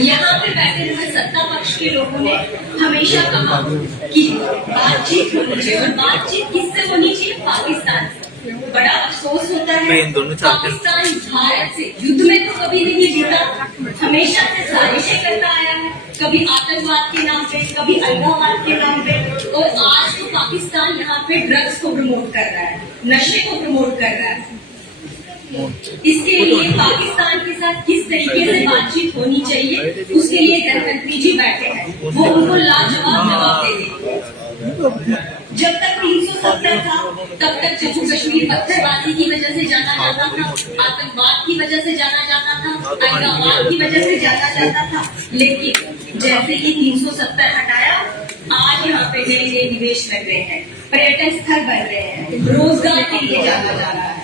यहाँ पे बैठे हुए सत्ता पक्ष के लोगों ने हमेशा कहा कि बातचीत होनी चाहिए, और बातचीत किससे होनी चाहिए? पाकिस्तान से। बड़ा अफसोस होता है, पाकिस्तान भारत से युद्ध में तो कभी नहीं जीता, हमेशा से साजिशें करता आया है, कभी आतंकवाद के नाम पे, कभी अलगाववाद के नाम पे, और आज तो पाकिस्तान यहाँ पे ड्रग्स को प्रमोट कर रहा है, नशे को प्रमोट कर रहा है। इसके लिए पाकिस्तान के साथ किस तरीके से बातचीत होनी चाहिए, उसके लिए गृहमंत्री जी बैठे हैं, वो उनको लाजवाब जवाब दे देंगे। जब तक 370 था तब तक जम्मू कश्मीर पत्थरबाजी की वजह से जाना जाता था, आतंकवाद की वजह से जाना जाता था, अलगाववाद की वजह से जाना जाता था, लेकिन जैसे ही 370 हटाया, आज यहाँ पे नए नए निवेश लग रहे हैं, पर्यटन स्थल बन रहे हैं, रोजगार के लिए जाना जा रहा है।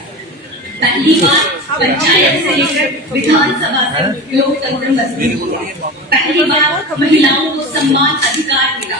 पहली बार पंचायत से लेकर विधानसभा तक लोकतंत्र मजबूत हुआ, पहली बार महिलाओं को सम्मान अधिकार मिला,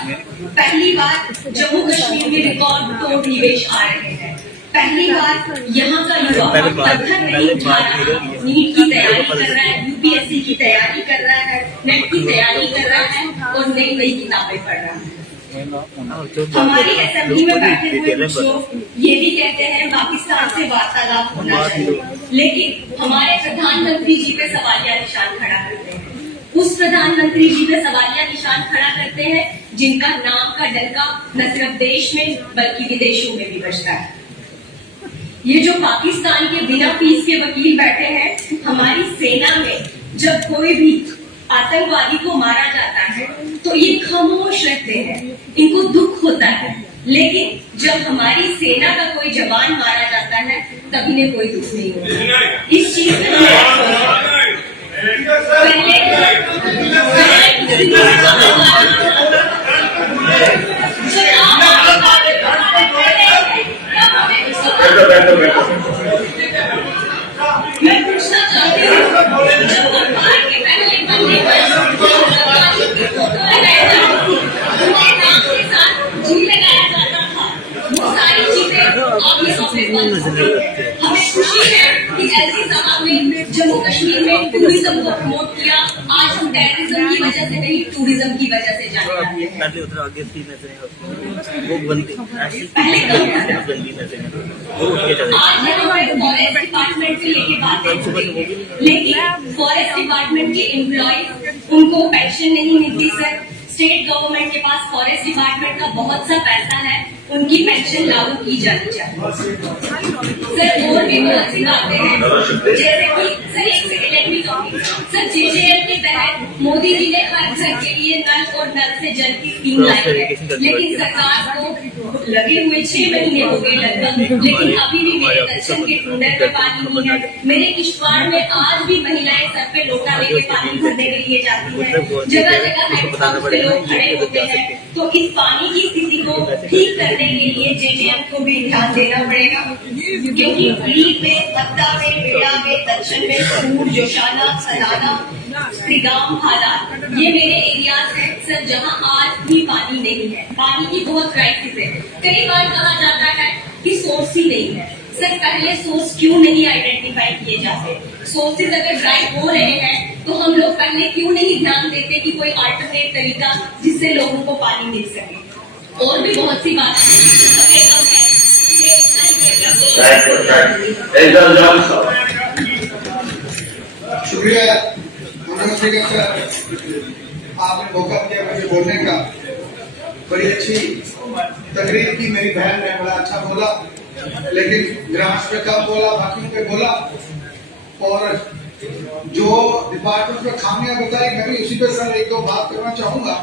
पहली बार जम्मू कश्मीर में रिकॉर्ड तोड़ निवेश आ रहे हैं, पहली बार यहाँ का युवा पत्थर नहीं उठा रहा, नीट की तैयारी कर रहा है, यूपीएससी की तैयारी कर रहा है, नेट की तैयारी कर रहा है और नई नई किताबें पढ़ रहा है। हमारी असेंबली में बैठे हुए कुछ लोग ये भी कहते हैं पाकिस्तान से वार्तालाप होना चाहिए, लेकिन हमारे प्रधानमंत्री जी पे सवालिया निशान खड़ा करते हैं, उस प्रधानमंत्री जी पे सवालिया निशान खड़ा करते हैं जिनका नाम का डंका न सिर्फ देश में बल्कि विदेशों में भी बजता है। ये जो पाकिस्तान के बिना फीस के वकील बैठे हैं, हमारी सेना में जब कोई भी आतंकवादी को मारा जाता है तो ये खामोश रहते हैं, इनको दुख होता है, लेकिन जब हमारी सेना का कोई जवान मारा जाता है तब इन्हें कोई दुख नहीं होता। इस चीज में मैं पूछना चाहती हूँ, हमें खुशी है कि एलसी साहब ने जम्मू कश्मीर में टूरिज्म को प्रमोट किया। आज हम टेररिज्म की वजह से नहीं, टूरिज्म की वजह से जाने जाते हैं। आज हमारे फॉरेस्ट डिपार्टमेंट से लेके बातें हो रही है, लेकिन फॉरेस्ट डिपार्टमेंट के एम्प्लॉयज उनको पेंशन नहीं मिलती सर। स्टेट गवर्नमेंट के पास फॉरेस्ट डिपार्टमेंट का बहुत सा पैसा है, उनकी पेंशन लागू की जानी चाहिए। सर और भी बहुत सी बातें हैं, जैसे कि सर एक सेकेंड सर जेजेएल के तहत मोदी जी ने हर घर के लिए नल और नल से जल की स्कीम लाई है, लेकिन सरकार को लगे हुए 6 महीने हो गए लगभग, लेकिन अभी भी मेरे दक्षिण के टूंडर में पानी नहीं है। मेरे किश्तवाड़ में आज भी महिलाएं सर पे लोटा लेके पानी भरने के लिए जाती है, जगह जगह लोग खड़े होते हैं। तो इस पानी की स्थिति को ठीक करने के लिए जेजेएम को भी ध्यान देना पड़ेगा, क्योंकि लीग में, हत्ता में, बेड़ा में, दक्षिण में, सूर, जोशाना, सलाना, त्रिगाम, भाला, ये मेरे एरियाज हैं सर जहां आज भी पानी नहीं है। पानी की बहुत क्राइसिस है। कई बार कहा जाता है कि सोर्स ही नहीं है। सर पहले सोर्स क्यों नहीं आइडेंटिफाई किए जाते? सोर्सेज अगर ड्राई हो रहे हैं तो हम लोग पहले क्यों नहीं ध्यान देते कि कोई अल्टरनेट तरीका जिससे लोगों को पानी मिल सके? और भी बहुत सी बातें शुक्रिया आपने मौका दिया मुझे बोलने का। बड़ी अच्छी तकरीर की, मेरी बहन ने बड़ा अच्छा बोला, लेकिन राष्ट्र का बोला, बाकी पे बोला, और जो डिपार्टमेंट में खामियां बताई मैं भी उसी पे सर एक दो बात करना चाहूंगा।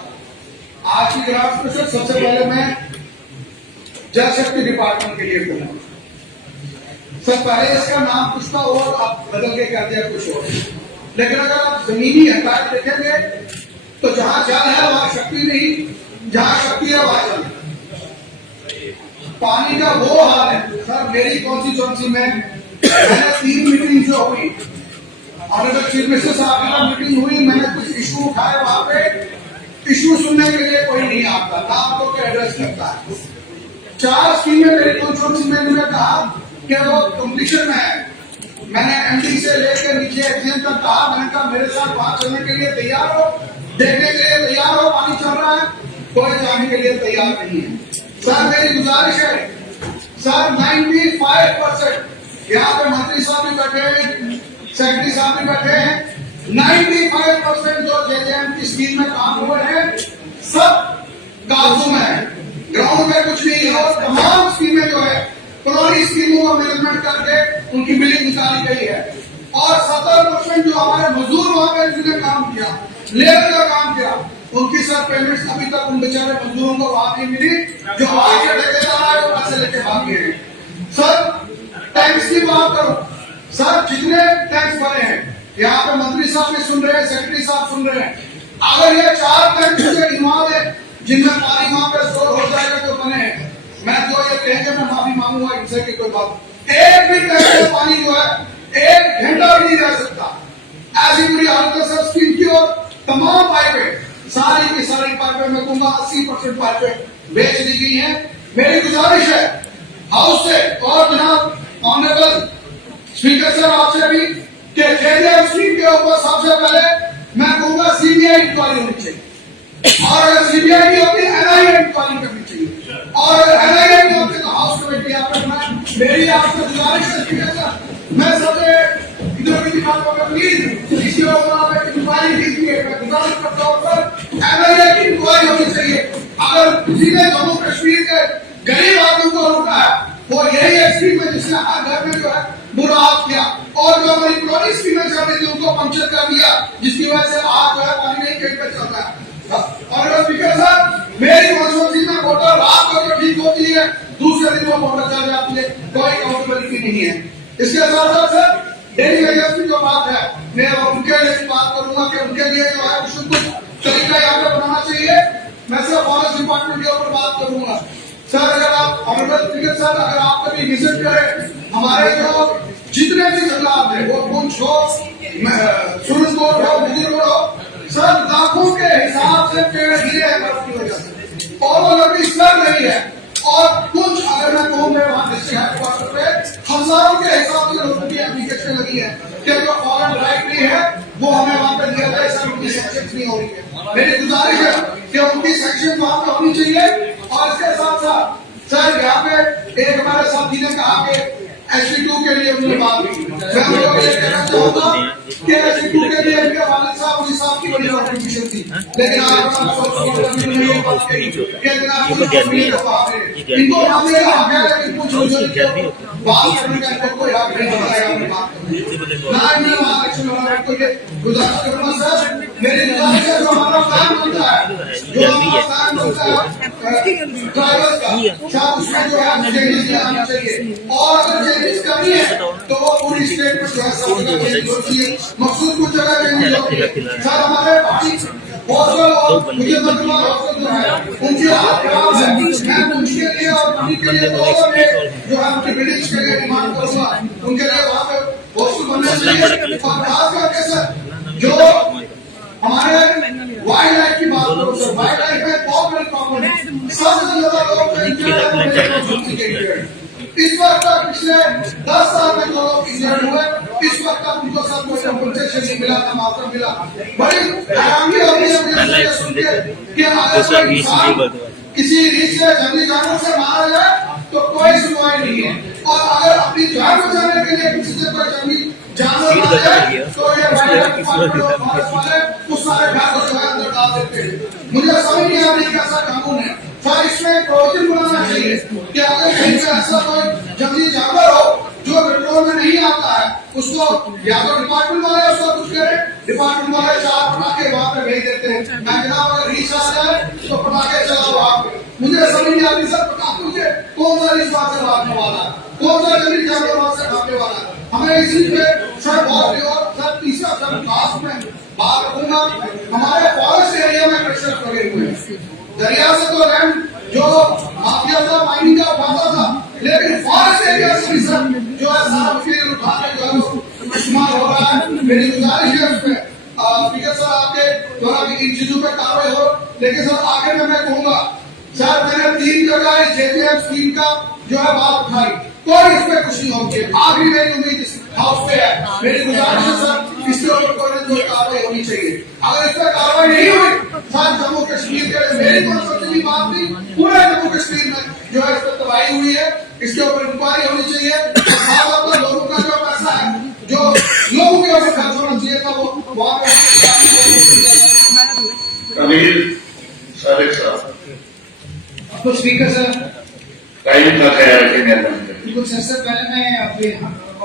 आज की ग्राफ में सर सबसे पहले मैं जल शक्ति डिपार्टमेंट के लिए कहूँगा सर, पहले इसका नाम कुछ था और आप बदल के कर दिया कुछ और, लेकिन अगर आप जमीनी हकीकत देखेंगे तो जहां जल है वहां शक्ति नहीं, जहां शक्ति है वहां जल। पानी का वो हाल है सर, मेरी कॉन्स्टिट्यूएंसी में मैंने 3 मीटिंग से हुई, ऑनरेबल चीफ मिनिस्टर साहब के साथ मीटिंग हुई, मैंने कुछ इशू उठाए, वहां पे इशू सुनने के लिए कोई नहीं आता, ना आपको कोई एड्रेस करता है। 4 स्कीमें मेरी कॉन्स्टिट्यूएंसी में उन्होंने कहा कि वो कंपटीशन में है, मैंने एमडी से लेकर नीचे एक्शन तक कहा, मैंने कहा मेरे साथ बात करने के लिए तैयार हो, देखने के लिए तैयार हो पानी चल रहा है, कोई जाने के लिए तैयार नहीं है। सर मेरी गुजारिश है सर, 95% यहाँ पे मंत्री साहब भी बैठे हैं, सेक्रेटरी साहब भी बैठे हैं, 95% जो जेजेएम की स्कीम में काम हुए हैं सब कागजों में है, ग्राउंड में कुछ नहीं है। और तमाम स्कीमें जो है पुरानी स्कीमों का मैनेजमेंट करके उनकी बिलिंग निकाली गई है। और 70% जो हमारे मजदूर वहां पे जिन्होंने काम किया, लेबर का काम किया, उनकी सब पेमेंट्स अभी तक उन बेचारे मजदूरों को वहां नहीं मिली जो आगे ठेकेदार आए और पैसे लेके भागे हैं। सर टैक्स की बात करो, सर जितने टैक्स भरे हैं यहाँ पे मंत्री साहब भी सुन रहे हैं, सेक्रेटरी साहब सुन रहे हैं, अगर ये 4 टैक्स मुझे गिनवा दे जिनमें पानी वहां पे स्टोर हो जाएगा जो बने हैं, मैं तो ये कहेंगे मैं माफी मांगूंगा इनसे की कोई बात, एक भी टैक्स का पानी जो है 1 घंटा भी नहीं रह सकता। ऐसी पूरी हालत है सर स्कीम की। और तमाम पाइपें सारी की सारी पाइपें मैं कहूंगा 80% पाइपें बेच दी गई हैं। मेरी गुजारिश है हाउस से और जनाब ऑनरेबल स्पीकर सर आपसे भी कि जेजेएम स्कीम के ऊपर सबसे पहले मैं कहूंगा सीबीआई इंक्वायरी होनी चाहिए, और अगर सीबीआई की होती है एनआईए इंक्वायरी करनी चाहिए, और अगर एनआईए की होती तो हाउस कमेटी आप करना। मेरी आपसे गुजारिश है स्पीकर सर, मैं सबसे इधर की बात होगा प्लीज इसी ऊपर इंक्वायरी कीजिए। मैं गुजारिश करता हूँ सर एनआईए की इंक्वायरी होनी चाहिए। अगर किसी ने जम्मू कश्मीर के गरीब आदमी को लूटा है वो यही है स्कीम में जिसने हर घर में जो है बुरा हाथ किया, और जो हमारी पुरानी स्कीमें चल रही थी उनको पंक्चर कर दिया, जिसकी वजह से आज जो है पानी नहीं कहीं पर चल रहा है। और स्पीकर साहब मेरी कॉन्स्टिट्यूंसी में मोटर रात को जो ठीक होती है दूसरे दिन वो मोटर चल जाती है, कोई अकाउंटेबिलिटी नहीं है। इसके साथ साथ सर डेली वेजेस की जो बात है मैं उनके लिए बात करूंगा कि उनके लिए जो है कुछ तरीका यहाँ पे बनाना चाहिए। मैं सिर्फ फॉरेस्ट डिपार्टमेंट के ऊपर बात करूंगा। सर अगर आप ऑनरेबल स्पीकर साहब अगर आप कभी विजिट करें हमारे जो जितने भी जंगलात है वो पुंछ हो, सुरजकोट हो, बुजुर्ग हो, सर लाखों के हिसाब से पेड़ गिरे हैं बर्फ की वजह से, और अभी सर नहीं है। और कुछ अगर मैं कहूँ मैं वहां डिस्ट्रिक्ट हेडक्वार्टर पे हजारों के हिसाब से लोगों की एप्लीकेशन लगी है कि जो फॉरेन राइट नहीं है वो हमें वहां पे दिया जाए, सर उनकी सेक्शन नहीं हो रही है। मेरी गुजारिश है कि उनकी सेक्शन वहां पे होनी चाहिए। और इसके साथ साथ सर यहाँ पे एक हमारे साथी ने कहा कि HD2 के लिए उन्होंने बात की, मैं उनको ये कहना चाहूंगा कि HD2 के लिए इनके वालिद साहब उसी साहब की बड़ी कॉन्ट्रीब्यूशन थी, लेकिन आज इनको मामले का हक है लेकिन कुछ बात करने का कोई हक नहीं बनाएगा। गुजारिश करूंगा सर, मेरी गुजारिश है जो हमारा प्लान बनता है, जो हमारा प्लान बनता है ड्राइवर का साथ उसमें जो है चेंजेस आना चाहिए, और अगर चेंजेस करनी है तो वो पूरी स्टेट में जो है सब जगह चेंज होती है, मकसूद कुछ जगह चेंज होती है। सर हमारे हॉस्टल और मुझे मतलब हॉस्टल जो है उनकी हालत खराब है, मैं उनके लिए और उन्हीं के लिए दोनों में जो है उनकी बिल्डिंग्स के लिए डिमांड करूंगा, उनके लिए वहाँ पे हॉस्टल बनना चाहिए। और खास करके सर जो हमारे वाइल्ड लाइफ की बात करो सर, वाइल्ड लाइफ में बहुत बड़ी प्रॉब्लम है, सबसे ज्यादा लोग इस वक्त तक पिछले 10 साल में जो लोग इंजर्ड हुए इस वक्त तक उनको सब कोई कंपनसेशन नहीं मिला, ना माफा मिला। बड़ी हैरानी होती है मुझे सुन के कि अगर कोई इंसान किसी रीच से जंगली जानवर से मारा जाए तो कोई सुनवाई नहीं है, और अगर अपनी जान बचाने के लिए किसी से कोई जंगली जानवर मारा जाए तो ये वाले उस सारे घर को जो है अंदर डाल देते हैं। मुझे समझ नहीं आ रही कैसा कानून है सर, इसमें प्रोविजन बनाना चाहिए कि अगर कहीं पे ऐसा कोई जंगली जानवर हो जो कंट्रोल में नहीं आता है उसको या तो डिपार्टमेंट वाले उसको कुछ करें, डिपार्टमेंट वाले 4 पटाखे वहां पे भेज देते हैं, मैं जनाब अगर रीच आ जाए तो पटाखे चलाओ वहां पे। मुझे समझ नहीं आती सर पटाखों से कौन सा रीच वहां से भागने वाला, कौन सा जंगली जानवर वहां से भागने वाला। हमें इसी पे सर बहुत और सर तीसरा सर विकास में बात रखूंगा, हमारे फॉरेस्ट एरिया में प्रेशर लगे हुए हैं, दरिया से तो लैंड जो माफिया था माइनिंग का उठाता था, लेकिन फॉरेस्ट एरिया से भी सर जो है सारा मटेरियल उठा के जो है इस्तेमाल हो रहा है। मेरी गुजारिश है उसमें स्पीकर सर आपके द्वारा भी इन चीजों पे कार्रवाई हो, लेकिन सर आगे में मैं कहूंगा सर मैंने 3 जगह जेजेएम स्कीम का जो है बात उठाई, कोई इसमें कुछ नहीं होगी। आखिरी मेरी उम्मीद हाउस पे है। मेरी गुजारिश है सर, इसके ऊपर कोई कार्रवाई होनी चाहिए। अगर इस पर कार्रवाई नहीं हुई, सर जम्मू कश्मीर के मेरी कॉन्स्टिट्यूंसी बात नहीं, पूरे जम्मू कश्मीर में जो है इस पर तबाही हुई है, इसके ऊपर इंक्वायरी होनी चाहिए। और लोगों का जो पैसा है, जो लोगों के ऊपर खर्च होना चाहिए था, वो वहाँ पे कबीर साहब तो स्पीकर सर टाइम का ख्याल रखेंगे। बिल्कुल सर। सर पहले मैं अपने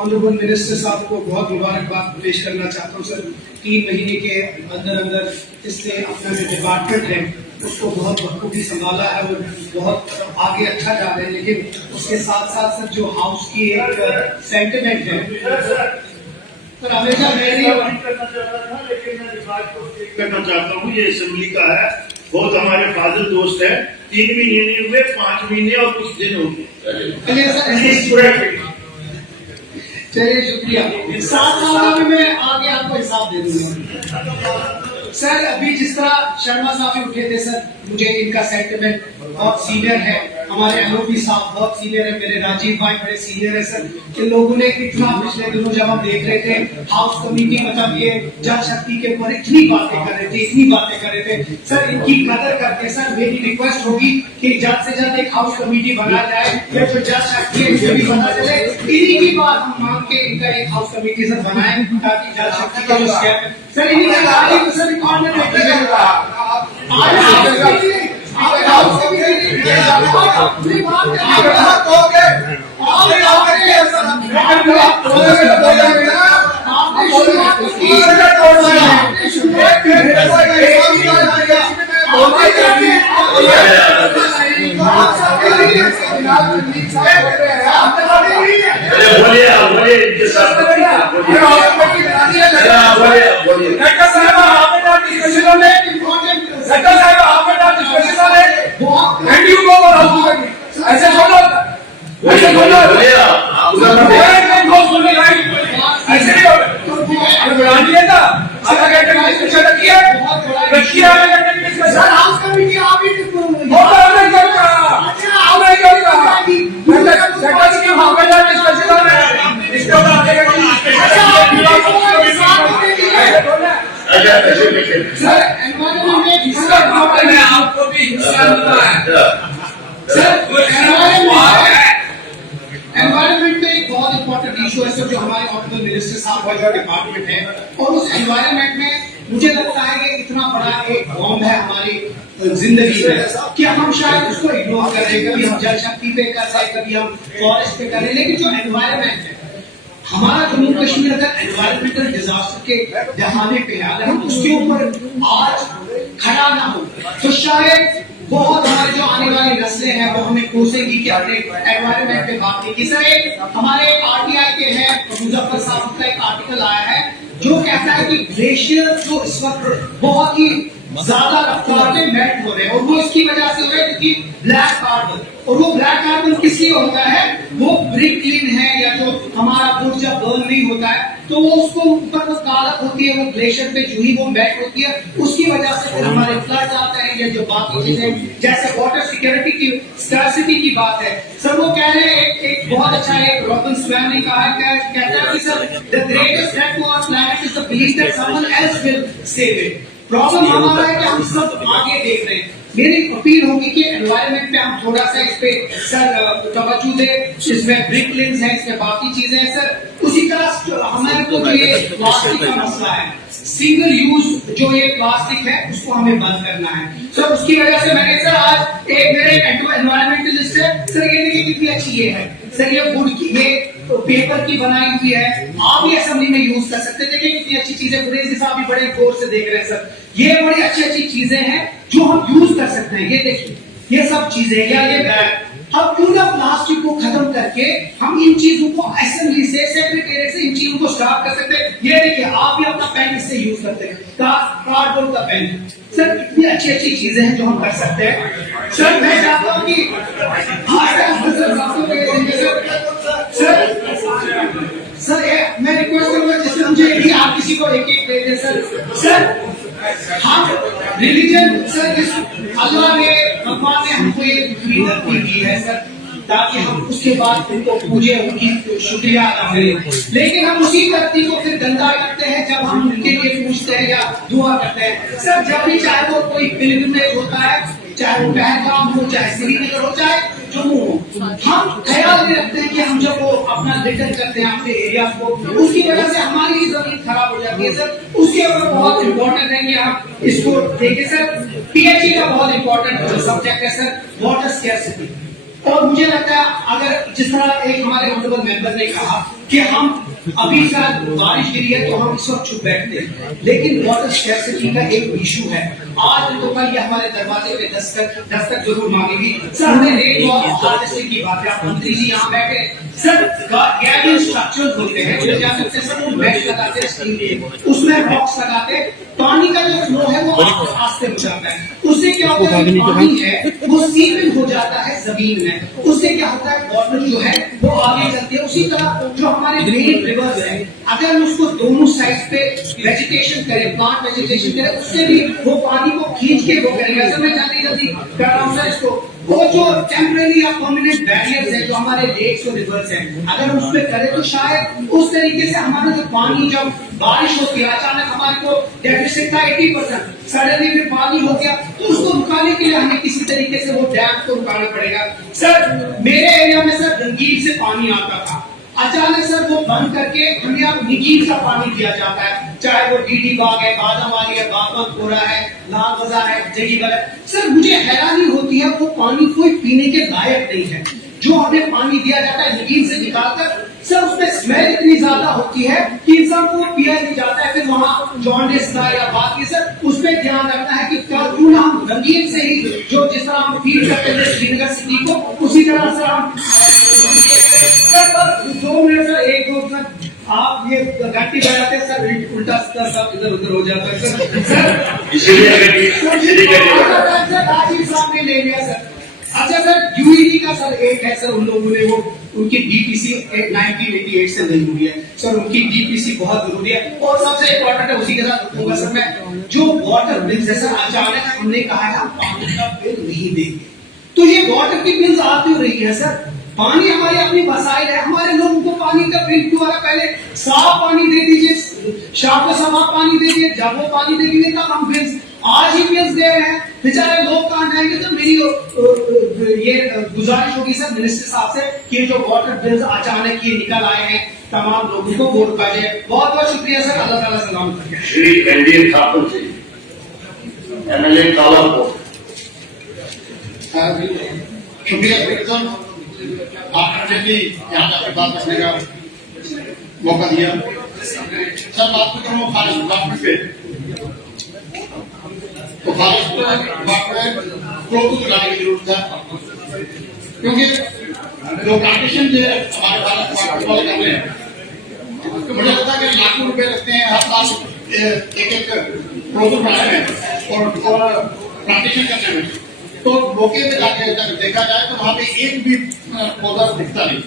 ऑनरेबल मिनिस्टर साहब को बहुत मुबारकबाद पेश करना चाहता हूँ सर। 3 महीने के अंदर अंदर इससे अपना जो डिपार्टमेंट है उसको बहुत बखूबी संभाला है और बहुत आगे अच्छा जा रहे हैं। लेकिन उसके साथ साथ सर जो हाउस की एक सेंटिमेंट है सर, हमेशा मेरी करना चाहता हूँ। ये असेंबली का है, बहुत हमारे फाजिल दोस्त है। 3 महीने नहीं हुए, 5 महीने और कुछ दिन हो गए। चलिए शुक्रिया। 7 साल में मैं आगे आपको हिसाब दे दूंगा सर। अभी जिस तरह शर्मा साहब उठे थे सर, मुझे इनका सेंटिमेंट बहुत सीनियर है। हमारे एमओपी साहब बहुत सीनियर है, मेरे राजीव भाई बड़े सीनियर है सर। इन लोगों ने इतना पिछले दिनों जब हम देख रहे थे हाउस कमेटी मतलब ये जल शक्ति के ऊपर इतनी बातें कर रहे थे, इतनी बातें कर रहे थे सर। इनकी कदर करके सर मेरी रिक्वेस्ट होगी कि जल्द से जल्द एक हाउस कमेटी बना जाए, या जो जल शक्ति है इसे भी पता चले। इन्हीं की बात हम मांग के इनका एक हाउस कमेटी सर बनाए, ताकि जल शक्ति का जो स्कैम है सर, इन्हीं का गाड़ी तो सर रिकॉर्ड में ऐसे बोलो, ऐसे बोलो, ऐसे नहीं बोलो। था आधा घंटे में डिस्कशन रखी है, रखी है आधा घंटे में डिस्कशन। हाउस कमेटी आप ही होगा, हमने क्यों कहा, हमने क्यों कहा, सेक्रेटरी की भावना डिस्कशन हो रहा है, इसके ऊपर आधे घंटे सर एनवायरमेंट में इसका प्रॉब्लम है, आपको भी हिस्सा मिलता है सर। एनवायरमेंट में एक बहुत इंपॉर्टेंट इशू है सर, जो हमारे ऑनरेबल मिनिस्टर साहब का डिपार्टमेंट है। और उस एनवायरमेंट में मुझे लगता है कि इतना बड़ा एक बॉम्ब है हमारी जिंदगी में कि हम शायद उसको इग्नोर कर रहे हैं। कभी हम जल शक्ति पे कर रहे हैं, कभी हम फॉरेस्ट पे कर रहे हैं, लेकिन जो एनवायरमेंट है हमारा जम्मू कश्मीर अगर एनवायरमेंटल डिजास्टर के जहाने पे है, अगर हम उसके ऊपर आज खड़ा ना हो तो शायद बहुत हमारे जो आने वाली नस्लें हैं वो हमें कोसेंगी कि हमने एनवायरमेंट पे बात नहीं की। सर एक हमारे आरटीआई के हैं मुजफ्फर साहब का एक आर्टिकल आया है जो कहता है कि ग्लेशियर जो इस वक्त बहुत ही ज्यादा रफ्तार में मेल्ट हो रहे हैं, और वो इसकी वजह से हो रहा है क्योंकि ब्लैक कार्बन, और वो ब्लैक कार्बन किस लिए होता है, वो ब्रिक क्लीन है या जो हमारा वुड जब बर्न नहीं होता है तो वो उसको ऊपर वो कालक होती है, वो ग्लेशियर पे जो ही वो मेल्ट होती है, उसकी वजह से फिर हमारे फ्लड आते हैं या जो बाकी चीजें जैसे वाटर सिक्योरिटी की स्कैर्सिटी की बात है। सर वो कह रहे हैं एक बहुत अच्छा एक रॉबिन स्वैम ने कहा है, कहता है कि sir the greatest threat to our planet is the belief that someone else will save it. Problem हमारा है कि हम सब आगे देख रहे हैं। मेरी अपील होगी कि एनवायरमेंट पे हम थोड़ा सा इस पे सर तवज्जो दें, इसमें ब्रिक लिंक्स है, इसमें बाकी चीजें हैं सर। उसी तरह हमारे को जो ये प्लास्टिक का मसला है, सिंगल यूज जो ये प्लास्टिक है उसको हमें बंद करना है सर। उसकी वजह से मैंने सर आज एक मेरे एनवायरमेंटलिस्ट है सर, ये देखिए कितनी अच्छी ये है सर, ये वुड की ये पेपर की बनाई हुई है, आप भी असेंबली में यूज कर सकते हैं। देखिए कितनी अच्छी चीजें, गुरेज साहब भी बड़े गौर से देख रहे हैं सर, ये बड़ी अच्छी अच्छी चीजें हैं जो हम यूज कर सकते हैं। ये देखिए ये सब चीजें, या ये बैग, हम क्यों ना प्लास्टिक को खत्म करके हम इन चीजों को असेंबली से सेक्रेटेरिएट से इन चीजों को स्टार्ट कर सकते हैं। ये देखिए आप भी अपना पेन इससे यूज करते हैं, कार्डबोर्ड का पेन सर, कितनी अच्छी अच्छी चीजें हैं जो हम कर सकते हैं सर। मैं चाहता हूँ कि सर मैं रिक्वेस्ट करूंगा जिससे मुझे यदि आप किसी को एक एक दे दें सर हम रिलीजन सर, अल्लाह ने भगवान ने हमको ये फ्रीडम दी है सर, ताकि हम उसके बाद उनको पूजे, उनकी शुक्रिया अदा करें। लेकिन हम उसी धरती को फिर गंदा करते हैं जब हम उनके लिए पूछते हैं या दुआ करते हैं। सर जब भी चाहे वो कोई पिलग्रिमेज होता है, चाहे वो पहलगाम हो, चाहे श्रीनगर हो, चाहे जम्मू हो, हम ख्याल में रखते हैं कि हम जब वो अपना रिटर्न करते हैं अपने एरिया को, उसकी वजह से हमारी ही जमीन खराब हो जाती है। सर उसके ऊपर बहुत इंपॉर्टेंट है कि आप इसको देखें। सर पीएचई का बहुत इंपॉर्टेंट सब्जेक्ट है सर, वाटर स्कैर्सिटी। और मुझे लगता है अगर जिस तरह एक हमारे ऑनरेबल मेंबर ने कहा कि हम अभी शायद बारिश गिरी है तो हम इस वक्त चुप बैठते हैं, लेकिन वाटर स्कैर्सिटी का एक इशू है। आज तो कल ये हमारे दरवाजे पे दस्तक जरूर मांगेगी। सर हमने रेट हार्वेस्टिंग की बात है, आप मंत्री जी यहाँ बैठे। सर गैबियन स्ट्रक्चर्स होते हैं जो क्या करते हैं सर, वो मैश लगाते हैं स्टील के, उसमें बॉक्स लगाते, पानी का जो फ्लो है वो आस्ते हो जाता है। उससे क्या होता है, पानी है वो सीमेंट हो जाता है जमीन में, उससे क्या होता है वाटर जो है वो आगे चलती है। उसी तरह जो हमारे मेन रिवर्स है, अगर हम उसको दोनों साइड पे वेजिटेशन करें, प्लांट वेजिटेशन करें, उससे भी वो पानी को खींच के वो करेगा। सर मैं जल्दी कर रहा हूँ सर इसको, वो जो टेम्परेरी या परमानेंट बैरियर्स है जो हमारे लेक्स और रिवर्स हैं, अगर हम उस पर करें तो शायद उस तरीके से हमारा जो पानी, जब बारिश होती है अचानक हमारे को डेफिसिट था 80%, सडनली फिर पानी हो गया, तो उसको रुकाने के लिए हमें किसी तरीके से वो डैम को रुकाना पड़ेगा। सर मेरे एरिया में सर रंगीन से पानी आता था, अचानक सर वो बंद करके हमें अब निगीर का पानी दिया जाता है, चाहे वो डीडी बाग है, बादाम वाली है, बागमपुरा है, लाल बाजार है, जगीबल है। सर मुझे हैरानी होती है वो पानी कोई पीने के लायक नहीं है जो हमें पानी दिया जाता है निगीर से निकालकर। सर उसमें स्मेल इतनी ज्यादा होती है कि इंसान को पिया नहीं जाता है, फिर वहाँ जॉन्डिस का या बाकी सर उस पर ध्यान रखना है कि क्यों ना हम रंगीन से ही जो जिस तरह हम फील करते थे श्रीनगर सिटी को, उसी तरह से हम सर बस 2 मिनट सर, 1-2 मिनट आप ये घंटी बजाते हैं सर, उल्टा सब इधर उधर हो जाता है सर। इसीलिए राजीव साहब ने ले लिया सर। अच्छा सर यूईडी का सर एक है सर, उन लोगों ने वो उनकी डीपीसी 1988 से नहीं हुई है सर, उनकी डीपीसी बहुत जरूरी है। और सबसे इम्पोर्टेंट है, उसी के साथ होगा सर मैं, जो वाटर बिल्स है सर, अचानक हमने कहा है हम पानी का बिल नहीं देंगे, तो ये वाटर की बिल्स आ क्यों रही है सर? पानी हमारी अपनी वसाइल है, हमारे लोगों को पानी का बिल क्यों आ रहा? पहले साफ पानी दे दीजिए, शाम को साफ पानी दे दीजिए, जब वो पानी दे दीजिए तब हम बिल्स, आज ही बिल्स दे रहे हैं, बेचारे लोग कहाँ जाएंगे? तो मेरी ये गुजारिश होगी सर मिनिस्टर साहब से कि जो वाटर बिल्स अचानक ये निकल आए हैं तमाम लोगों को वो रुका जाए। बहुत बहुत शुक्रिया सर, अल्लाह ताला सलामत रखे। Shri NDA Thakur ji, MLA Kalapur. शुक्रिया आपने भी यहाँ तक बात करने का मौका दिया। सर बात तो करूँ फॉरेस्ट डिपार्टमेंट पे, तो फॉरेस्ट डिपार्टमेंट को तो लगाने की जरूरत है, क्योंकि जो प्लांटेशन जो हमारे फॉरेस्ट डिपार्टमेंट वाले कर रहे हैं, तो मुझे लगता है कि लाखों रुपए लगते हैं हर साल एक प्रोजेक्ट बनाने में और प्लांटेशन करने में, तो मौके पे जाके अगर देखा जाए तो वहां पे एक भी पौधा दिखता नहीं।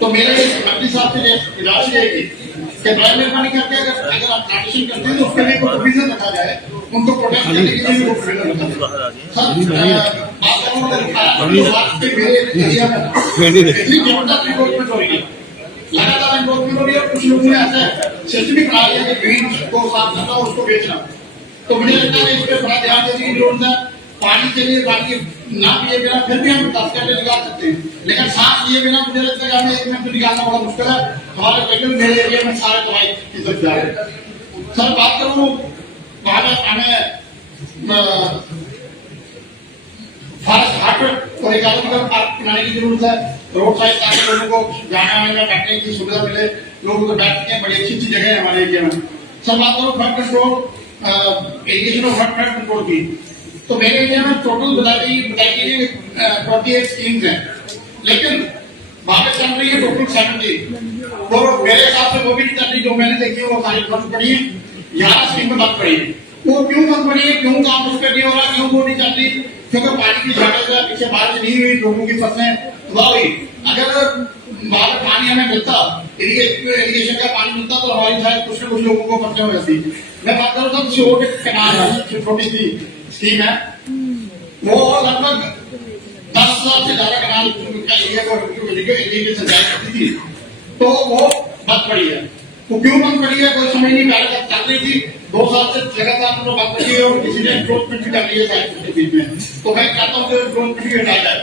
तो मेरे मंत्री साहब से गुजारिश रहेगी कि बड़ी मेहरबानी करके अगर आप प्लांटेशन करते हैं तो उसके लिए कोई प्रोविजन रखा जाए, उनको प्रोटेक्ट करने के लिए भी वो प्रोविजन रखा जाए। सर बात करूँ मेरे एरिया में इतनी जबरदस्त रिक्रूटमेंट हो रही है, लगातार रिक्रूटमेंट हो रही है, कुछ लोगों ने ऐसा सिस्टम ही बना लिया कि ग्रीन को साफ करना और उसको बेचना। तो मुझे लगता है कि इस पर बड़ा ध्यान देने की जरूरत है। पानी के लिए पानी ना पिए बिना फिर भी हम 10 घंटे निकाल सकते हैं, लेकिन सांस लिए बिना मुझे लगता है कि हमें 1 मिनट निकालना बड़ा मुश्किल है। हमारे पेट्रोल मेरे एरिया में सारे दवाई की जरूरत है। सर बात करूँ हमें फॉरेस्ट हाट और इकोनॉमिकल पार्क बनाने की जरूरत है, रोड साइड, ताकि लोगों को जाने आने में बैठने की सुविधा मिले, लोगों को बैठने की बड़ी अच्छी जगह है हमारे एरिया में। सर बात करूँ फ्लड कंट्रोल, इरिगेशन और फ्लड कंट्रोल की, तो मेरे एरिया में टोटल बताई 28 स्कीम्स हैं, लेकिन वहां पे चल रही है टोटल 70। तो मेरे हिसाब से वो भी नहीं चल रही, जो मैंने देखी है वो सारी बंद पड़ी है, 11 स्कीम बंद पड़ी है। वो क्यों बंद पड़ी है, क्यों काम उस पर नहीं हो रहा, क्यों वो नहीं चल रही? क्योंकि पानी की शॉर्टेज है, पीछे बारिश नहीं हुई, लोगों की फसलें तबाह हुई। अगर वहां पर पानी हमें मिलता, इरिगेशन का पानी मिलता, तो हमारी शायद कुछ न कुछ लोगों को फसलें हो जाती। मैं बात करूँ तो छोटे कैनाल है, छोटी सी स्कीम है, वो लगभग 10,000 से ज्यादा कैनाल का एरिया को इरिगेशन जारी करती थी, तो वो बंद पड़ी है। वो क्यों बंद पड़ी है कोई समझ नहीं, पहले तक चल रही थी, 2 साल से लगातार लोग बंद पड़ी है और किसी ने एनक्रोचमेंट भी कर लिया साइड के बीच में। तो मैं कहता हूँ कि एनक्रोचमेंट भी हटाया जाए।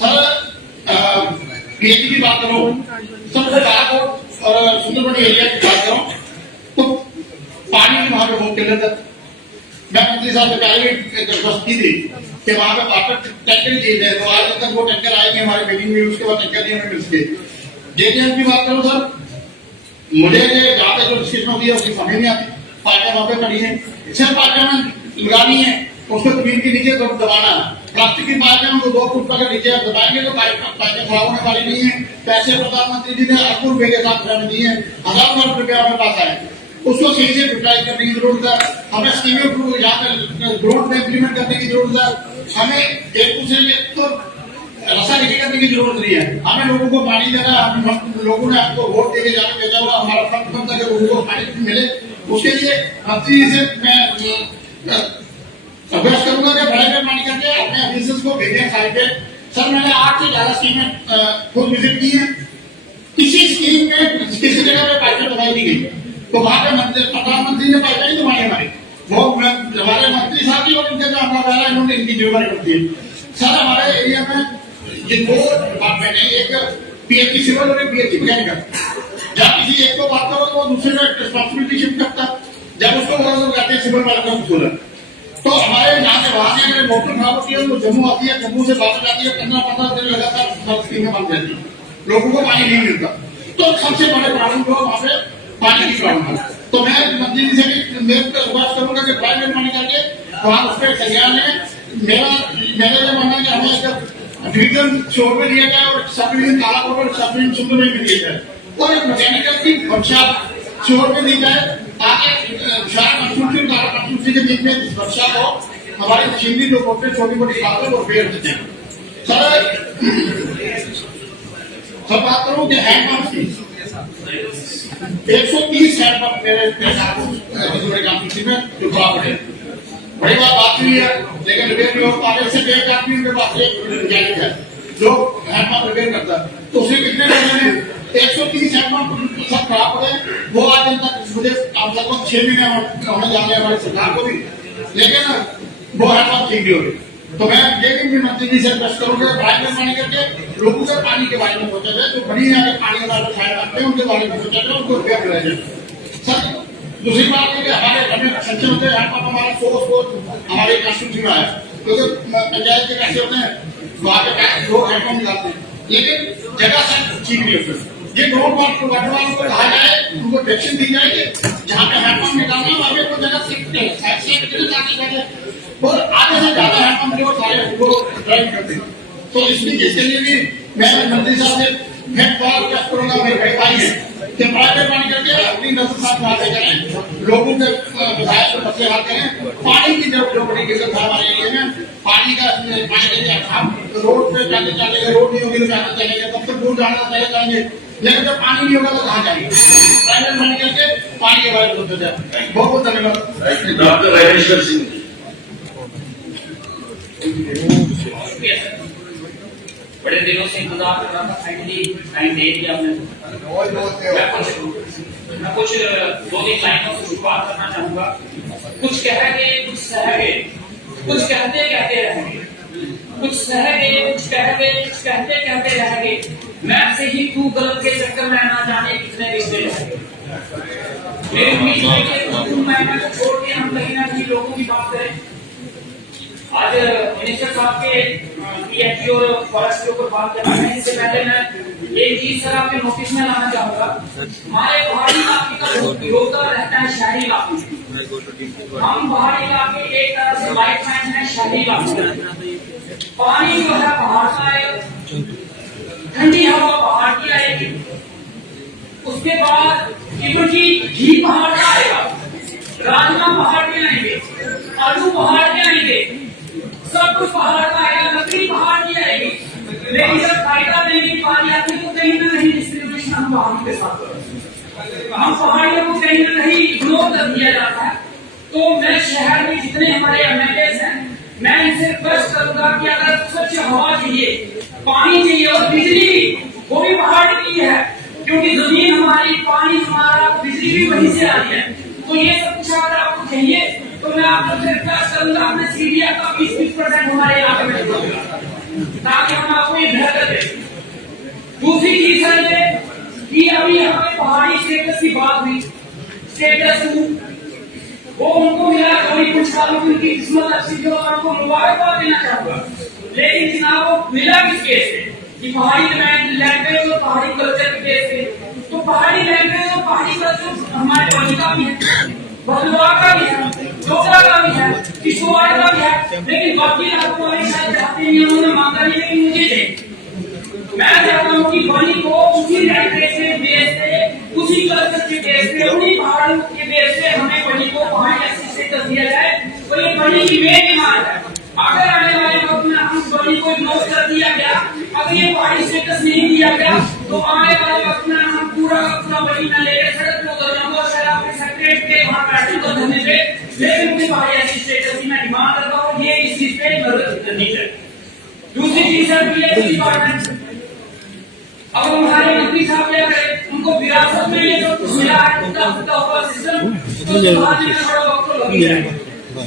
सर पीएचडी की बात करो, सब बालाकोट और सुंदरबनी एरिया की बात करो, तो पानी की वहां पे बहुत किल्लत है। मैं मंत्री साहब से पहले भी दरख्वास्त की थी कि वहां पे वाटर टैंकर दिए जाए, तो आज तक वो टैंकर आएंगे हमारी मीटिंग में, उसके बाद टैंकर नहीं हमें मिल सके। जेडीएम की बात करो सर, मुझे जहाँ पे जो डिस्कशन होती है उसकी समझ नहीं आती, पाइपें वहां पे पड़ी है, सिर्फ पाइपें लगानी है, उसको जमीन के नीचे दबाना है। प्लास्टिक की पाइपें उनको 2 फुट के नीचे दबाएंगे तो पाइपें खराब होने वाली नहीं है। पैसे प्रधानमंत्री जी ने अरबों रुपए के साथ दिए हैं, हजारों करोड़ रुपए हमारे पास आए, उसको सही से यूटिलाइज करने की जरूरत है। हमें स्कीमें यहाँ पे ग्रोथ में इम्प्लीमेंट करने की जरूरत है। हमें एक दूसरे में तो रसायनिकी करने की जरूरत नहीं है। हमें लोगों को पानी देना, हम लोगों ने आपको वोट देके जाने भेजा हुआ, हमारा फर्ज बनता है कि लोगों को पानी मिले। उसके लिए मंत्री से मैं अभ्यास करूंगा कि बड़े पैमाने करके अपने ऑफिसर्स को भेजें साइड पे। सर मैंने 8 से ज्यादा स्कीमें खुद विजिट की है, किसी स्कीम में किसी जगह पे पाइपें दबाई नहीं गई, तो वहां पे प्रधानमंत्री ने पाइपें नहीं दबाई हमारी, वो हमारे मंत्री साहब की और इनके जो हमारा इन्होंने इनकी जिम्मेदारी करती है। सर हमारे एरिया में ये 2 डिपार्टमेंट है, एक पीएचडी सिविल और एक पीएचडी मैकेनिकल। जब किसी एक को बात करो तो वो दूसरे में रिस्पॉन्सिबिलिटी शिफ्ट करता, जब उसको बोला तो कहते हैं सिविल वाले को बोला। तो हमारे यहाँ से वहां से अगर मोटर खराब होती है तो जम्मू आती है, जम्मू से वापस आती है, 15-15 दिन लगातार स्कीमें बन जाती है, लोगों को पानी नहीं मिलता। तो सबसे बड़े प्रॉब्लम जो वहां पे पानी की प्रॉब्लम है। तो मैं मंत्री जी से भी मैं बात करूंगा कि प्राइवेट पानी करके वहां उस पर तैयार है। मेरा ये मानना है कि हमें एक डिवीजन शोर में दिया जाए और सब डिवीजन कालाकोट और सब डिवीजन सुंदर में दिया जाए, और एक मैकेनिकल की वर्कशॉप शोर में दी जाए, ताकि शायद कंस्ट्रक्शन के बीच में वर्कशॉप हो, हमारी मशीनरी जो मोटे छोटी मोटी बातें वो फेयर होती है। सर बात करूं कि हैंडपंप की 130 हैंडपंप मेरे साथ में जो खराब है, बड़ी बात हुई है, लेकिन रिपेयर भी हो पा रहे। इससे एक आदमी उनके पास एक मैकेनिक है जो हैंडपंप रिपेयर करता है, तो उसे कितने महीने में 130 हैंडपंप सब खराब हो गए। वो आज दिन तक मुझे लगभग 6 महीने होने जा रहे हैं हमारी सरकार को भी, लेकिन वो हैंडपंप ठीक नहीं हो रही। तो मैं ये भी मंत्री जी से रिक्वेस्ट करूंगा प्राइवेट पानी करके लोगों से पानी के बारे में सोचा जाए, जो बड़ी पानी के बारे में ख्याल रखते हैं उनके बारे में सोचा जाए, उनको रिपेयर कराया जाए। सर दूसरी बात है कि हमें सच्चे होते हैं, हमारा सोर्स हमारे कंस्टिट्यूशन में आया, क्योंकि पंचायत के कैसे होते हैं वहां पे लोग हैंडपंप निकालते हैं, लेकिन जगह से ठीक नहीं होते। ये ग्राउंड वालों को कहा जाए, उनको डायरेक्शन दी जाए कि जहाँ पे हैंडपंप निकालना वहां पे कोई जगह सीखते और आधे से ज्यादा हैंडपंप जो सारे उनको ड्राइव करते हैं। तो इसके लिए भी मैं मंत्री साहब से रिक्वेस्ट करूंगा, मेरे भाई भाई है कि प्राइवेट पानी करके अपनी नजर साथ बातें करें, लोगों के विधायक को मसले हल करें। पानी की जो बड़ी दिक्कत हमारे एरिया में पानी का के लिए हम रोड पे चलेंगे, रोड नहीं होगी तो पैदल चलेंगे, तब तक दूर जाना चले जाएंगे, लेकिन जब पानी नहीं होगा तो कहाँ जाएंगे। प्राइवेट पानी करके पानी के बारे में सोचा जाए। बहुत बहुत धन्यवाद। डॉक्टर राजेश्वर सिंह बड़े दिनों से इंतजार कर रहा था, फाइनली टाइम दे दिया आपने। मैं कुछ 2-3 लाइनों से शुरुआत करना चाहूंगा। कुछ कह गए, कुछ सह गए, कुछ कहते कहते रह गए, कुछ सह गए, कुछ कह गए, कुछ कहते कहते रह गए। मैं से ही तू गलत के चक्कर में ना जाने कितने रिश्ते रह गए। मेरी उम्मीद है कि तू मैं छोड़ के हम कहीं ना कहीं लोगों की बात करें। आज मिनिस्टर साहब के पीएचडी और फॉरेस्ट के ऊपर बात करना है, इससे पहले मैं एक चीज सर आपके नोटिस में लाना चाहूंगा। हमारे पहाड़ी इलाके का योगदान रहता है शहरी इलाके में। हम पहाड़ी इलाके एक तरह से लाइफ लाइन है शहरी इलाके। पानी जो है पहाड़ का आएगा, ठंडी हवा पहाड़ की आएगी, उसके बाद घी पहाड़ का आएगा, राजमा पहाड़ के आएंगे, आलू पहाड़ के आएंगे, सब कुछ पहाड़ का आएगा, लकड़ी पहाड़ की आएगी। लेकिन जब फायदा देने की बारी आती है तो कहीं ना कहीं डिस्क्रिमिनेशन हम पहाड़ों के साथ करते हैं, हम पहाड़ियों को कहीं ना कहीं इग्नोर कर दिया जाता है। तो मैं शहर में जितने हमारे एमएलए हैं, मैं इनसे रिक्वेस्ट करूंगा कि अगर स्वच्छ हवा चाहिए, पानी चाहिए और बिजली भी, वो भी पहाड़ की है, क्योंकि जमीन हमारी, पानी हमारा, बिजली भी वहीं से आ रही है। तो ये सब कुछ अगर आपको चाहिए तो मैं आपको फिर रिक्वेस्ट करूंगा अपने सीरिया का 20% हमारे इलाके में दूंगा, ताकि हम आपको ये बेहतर दें। दूसरी चीज है ये कि अभी यहाँ पे पहाड़ी स्टेटस की बात हुई, स्टेटस वो उनको मिला कोई कुछ सालों की उनकी किस्मत अच्छी थी और उनको मुबारकबाद देना चाहूंगा, लेकिन जनाब वो मिला किस केस से कि पहाड़ी लैंग्वेज और पहाड़ी कल्चर के केस से। तो पहाड़ी लैंग्वेज और पहाड़ी कल्चर हमारे बनी का भी है, भदवा का भी है, डोगरा का भी है, किशोर का भी है, लेकिन बाकी इलाकों वाले शायद चाहते हैं, उन्होंने मांगा नहीं, लेकिन मुझे चाहिए। मैं चाहता हूँ कि बनी को उसी लैंग्वेज के बेस पे, उसी कल्चर के बेस पे, उन्हीं पहाड़ों के बेस पे हमें बनी को पहाड़ी स्टेटस दिया जाए। तो ये बनी की मेन डिमांड है। अगर आने वाले वक्त में हम बनी को इग्नोर कर दिया गया, अगर ये पहाड़ी स्टेटस नहीं दिया गया, तो आने वाले वक्त में हम पूरा बनी न लेकर सड़क को उतरना और शायद अपने सेक्रेटरी के वहाँ बैठने को धरने पे, लेकिन मुझे पहाड़ी स्टेटस की मैं डिमांड करता हूँ, ये इस चीज पे मदद करनी चाहिए। दूसरी चीज है पीएचडी डिपार्टमेंट। अब हमारे मंत्री साहब क्या करें, उनको विरासत में ये जो कुछ मिला है उनका हुआ सिस्टम तो सुधारने में थोड़ा वक्त तो लग ही जाएगा,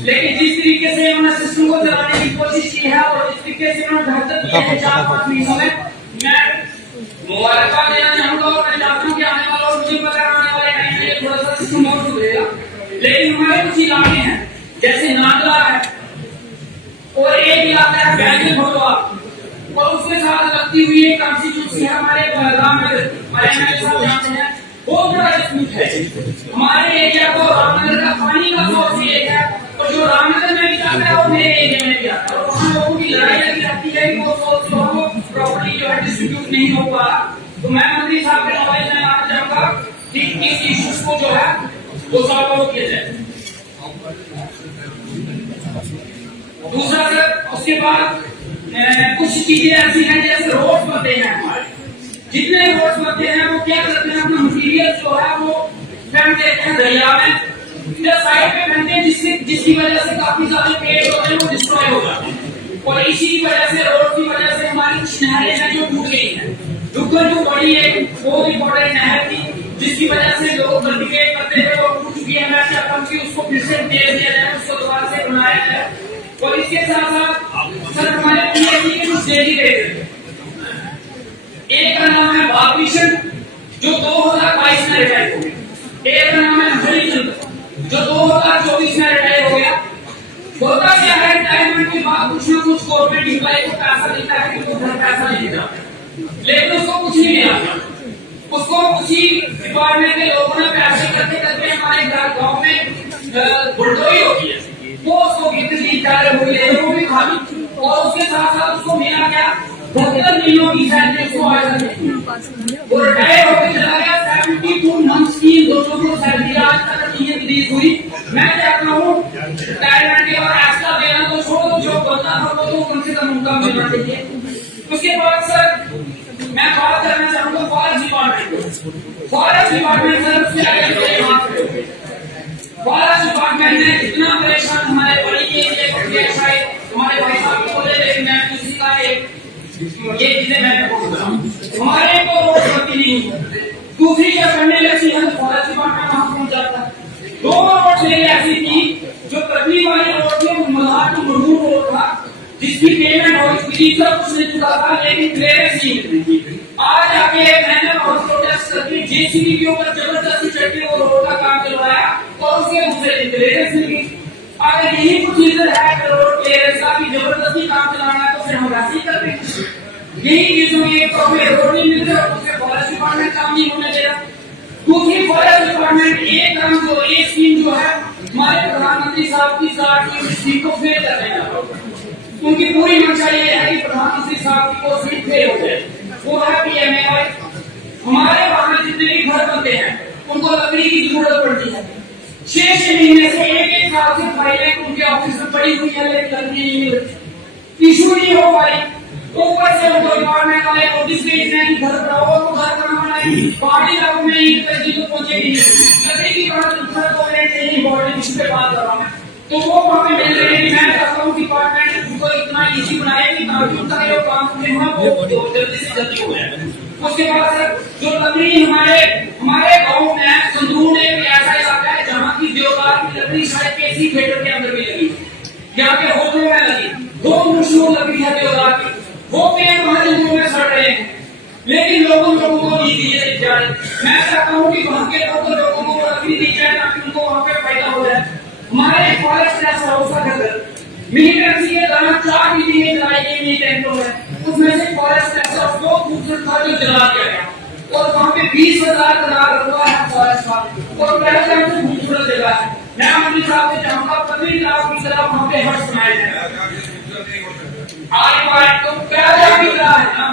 लेकिन जिस तरीके से उन्होंने सिस्टम को चलाने की कोशिश की है और जिस तरीके से उन्होंने बेहतर किया है 4-5 महीनों में, मैं मुबारकबाद देना चाहूंगा और मैं चाहता हूँ कि आने वाला और मुझे पता आने वाले टाइम में ये थोड़ा सा सिस्टम और सुधरेगा। लेकिन हमारे कुछ इलाके हैं जैसे नांदला है और एक इलाका है बैंगल भटवा और उसके साथ लगती हुई एक कॉन्स्टिट्यूंसी है हमारे रामनगर, हमारे एमएलए साहब जानते हैं, बहुत बड़ा डिस्प्यूट है। हमारे एरिया को रामनगर का पानी का सोर्स एक है और जो रामनगर में भी जाता है और मेरे एरिया में भी आता है और वहाँ लोगों की लड़ाई लगी रहती है कि वो सोर्स जो है प्रॉपर्टी जो है डिस्ट्रीब्यूट नहीं हो पा रहा। तो मैं मंत्री साहब के नॉलेज में आना चाहूंगा कि इस इश्यूज को जो है वो सॉल्व आउट किया जाए। दूसरा सर, उसके बाद कुछ चीजें ऐसी हैं जैसे रोड बनते हैं, हमारे जितने रोड बनते हैं वो क्या करते हैं, अपना मटीरियल जो है वो फेंक देते हैं दरिया में, साइड पे फेंकते हैं, जिसकी वजह से काफी सारे पेड़ होते हैं वो डिस्ट्रॉय हो जाते हैं और इसी वजह से रोड की वजह से हमारी कुछ नहरें हैं जो टूट गई हैं। डुग्गर जो बड़ी एक बहुत इंपॉर्टेंट नहर थी जिसकी वजह से लोग कल्टिवेट करते थे वो टूट चुकी है। मैं चाहता हूँ कि उसको फिर से दे दिया जाए, उसको दोबारा से बनाया जाए। और इसके साथ साथ सर हमारे पीएचडी के कुछ डेडिकेटेड, एक का नाम है बालकृष्ण जो 2022 में रिटायर हो गया, एक का नाम है हरिचंद्र जो 2024 में रिटायर हो गया। होता क्या है, रिटायरमेंट के बाद कुछ ना कुछ गवर्नमेंट एम्प्लॉय को पैसा देता है कि वो घर पैसा नहीं देता, लेकिन उसको कुछ नहीं मिला, उसको उसी डिपार्टमेंट के लोगों ने पैसे करते करते हमारे गाँव में बुलडोई होती है वो उसको कितनी चार हुई है वो भी खाली और उसके साथ साथ उसको मिला क्या 72 महीनों की सैलरी उसको आ जाती है। वो रिटायर होकर चला गया, 72 मंथ्स की दोनों को सैलरी आज तक नहीं रिलीज हुई। मैं चाहता हूँ रिटायरमेंट के बाद एक्स्ट्रा देना तो छोड़ो, जो बनता था वो तो कम से कम उनका मिलना चाहिए। उसके बाद सर मैं बात करना चाहूंगा forest department. Forest department sir उससे फॉरेस्ट डिपार्टमेंट ने इतना परेशान हमारे बड़ी के हमारे भाई साहब को बोले, लेकिन मैं किसी का ये चीजें मैं हमारे को रोड बनती नहीं है। दूसरी जब करने लगी है तो फॉरेस्ट डिपार्टमेंट वहां पहुंच जाता है। 2 रोड मेरी ऐसी थी जो कटनी वाली रोड थी वो मल्हार टू मरूर रोड था जिसकी पेमेंट और कुछ नहीं चुका था, लेकिन क्लियरेंस नहीं मिली। आज आके मैंने बहुत प्रोटेस्ट करके जेसीबी के ऊपर जबरदस्ती चढ़ के वो रोड का काम करवाया और उसके मुझे क्लियरेंस मिल गई। अगर यही प्रोसीजर है कि रोड क्लियरेंस का भी जबरदस्ती काम चलाना है तो फिर हम वैसे ही करते हैं। यही चीजों की रोड नहीं मिल रहा, उससे फॉरेस्ट डिपार्टमेंट काम नहीं होने दे रहा। दूसरी फॉरेस्ट डिपार्टमेंट एक स्कीम जो है हमारे प्रधानमंत्री साहब की 60वीं स्कीम को फेल कर देना। उनकी पूरी मंशा ये है कि प्रधानमंत्री साहब की वो सीट फेल हो जाए, वो है पीएमए। हमारे वहां जितने भी घर बनते हैं उनको लकड़ी की जरूरत पड़ती है। 6 महीने से एक साल से फाइलें उनके ऑफिस में पड़ी हुई है, लेकिन लकड़ी नहीं मिल रही, इशू नहीं हो पाई। ऊपर से उनको डिपार्टमेंट वाले नोटिस भेज रहे हैं कि घर बनाओ तो घर बनाना है, पहाड़ी इलाकों में ईद तक तो पहुंचेगी लकड़ी की बॉडी जिस पे बात कर रहा हूँ तो वो वहाँ पे मिल रही है। मैं चाहता हूँ डिपार्टमेंट उनको इतना इसी बनाएगी ताकि उनका जो काम होने हुआ वो जल्दी से जल्दी हो जाए। उसके बाद सर जो लकड़ी हमारे गांव में संदूर में एक ऐसा इलाका है जहाँ की देवदार की लकड़ी शायद केसी थिएटर के अंदर भी लगी, यहाँ के होटलों में लगी, दो मशहूर लकड़ी है देवदार की, वो पेड़ वहाँ जंगलों में सड़ रहे हैं, लेकिन लोगों को नहीं दी जाए। मैं चाहता हूँ कि वहाँ के लोगों को लकड़ी दी जाए ताकि उनको वहाँ पे फायदा हो जाए। हमारे फॉरेस्ट ऐसा हाउस का घर मिनी टैक्सी के द्वारा 4 मीटिंगें चलाई गई मिनी टेंटों में, उसमें से फॉरेस्ट ऐसा बहुत खूबसूरत था जो जला दिया गया और वहाँ पे 20,000 कनाल हुआ है फॉरेस्ट का और पहले से हमको खूबसूरत जगह है। मैं मंत्री साहब से चाहूंगा 15 लाख की तरह वहाँ पे हट बनाए जाए। आज तो क्या है ना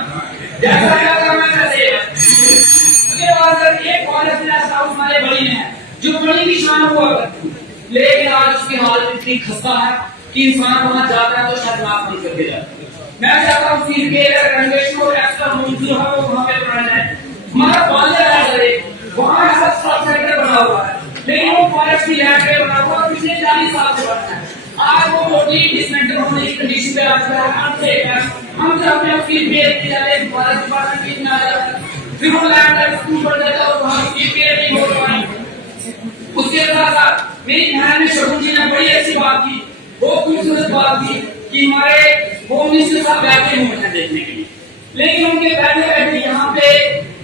जैसा क्या करना चाहिए। उसके बाद सर एक फॉरेस्ट ऐसा हाउस हमारे बड़ी में है जो बड़ी की शान हुआ करती, लेकिन आज उसकी हालत इतनी खस्ता है कि इंसान वहां जाता है तो शायद माफ नहीं करके जाता। मैं चाहता हूँ सीट के रंगेश्वर एक्स्ट्रा मूव जो है वो वहां पे बनाया जाए। हमारा बांधर है वहां ऐसा सब सेंटर बना हुआ है, लेकिन वो फॉरेस्ट की लैंड पे बना हुआ पिछले 40 साल से बना है। आज वो मोटी डिसमेंटल होने की कंडीशन पे आ चुका है। हम चाहते हैं उसकी रिपेयर की जाए, फॉरेस्ट डिपार्टमेंट की ना जाए, फिर वो लैंड स्कूल बन जाता है और वहां की रिपेयर नहीं हो पाई। उसके साथ मेरी बहन ने शगुन जी ने बड़ी ऐसी बात की, बहुत खूबसूरत बात की कि हमारे होम मिनिस्टर साहब बैठे हुए हैं देखने के लिए, लेकिन उनके बैठे बैठे यहाँ पे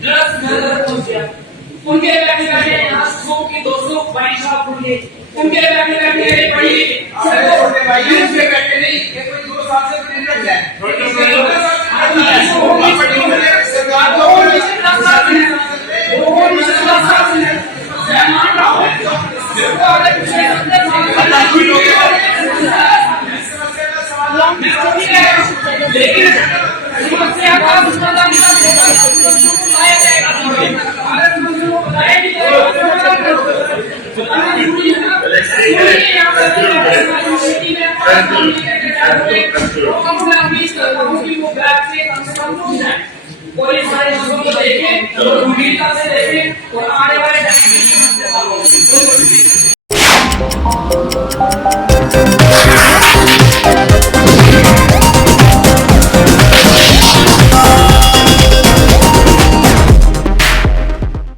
ड्रग्स घर घर पहुंच गया। उनके बैठे बैठे यहाँ 100 की 200 वाइन शॉप खुल गए। उनके बैठे बैठे बड़ी उनके बैठे नहीं, ये कोई 2 साल से प्रेसिडेंट है। लेकिन समस्या का समाधान लाया जाएगा। बताया नहीं और ये सारे चीजों को देखें, गंभीरता से देखें और आने वाले